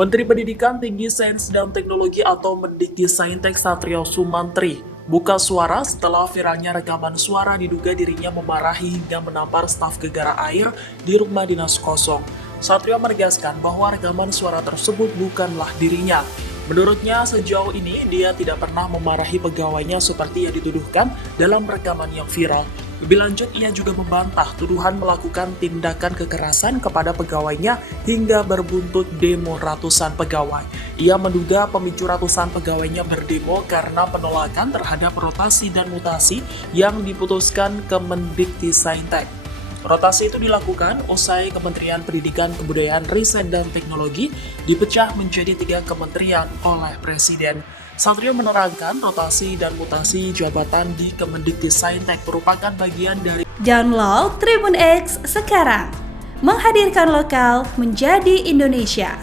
Menteri Pendidikan Tinggi Sains dan Teknologi atau Mendikbudristek Satrio Sumantri buka suara setelah viralnya rekaman suara diduga dirinya memarahi hingga menampar staf Gegara Air di rumah dinas kosong. Satrio menegaskan bahwa rekaman suara tersebut bukanlah dirinya. Menurutnya, sejauh ini dia tidak pernah memarahi pegawainya seperti yang dituduhkan dalam rekaman yang viral. Lebih lanjut, ia juga membantah tuduhan melakukan tindakan kekerasan kepada pegawainya hingga berbuntut demo ratusan pegawai. Ia menduga pemicu ratusan pegawainya berdemo karena penolakan terhadap rotasi dan mutasi yang diputuskan Kemendikbudristek. Rotasi itu dilakukan usai Kementerian Pendidikan, Kebudayaan, Riset, dan Teknologi dipecah menjadi 3 kementerian oleh Presiden. Satrio menerangkan rotasi dan mutasi jabatan di Kemendikbudristek merupakan bagian dari Download Tribun X sekarang, menghadirkan lokal menjadi Indonesia.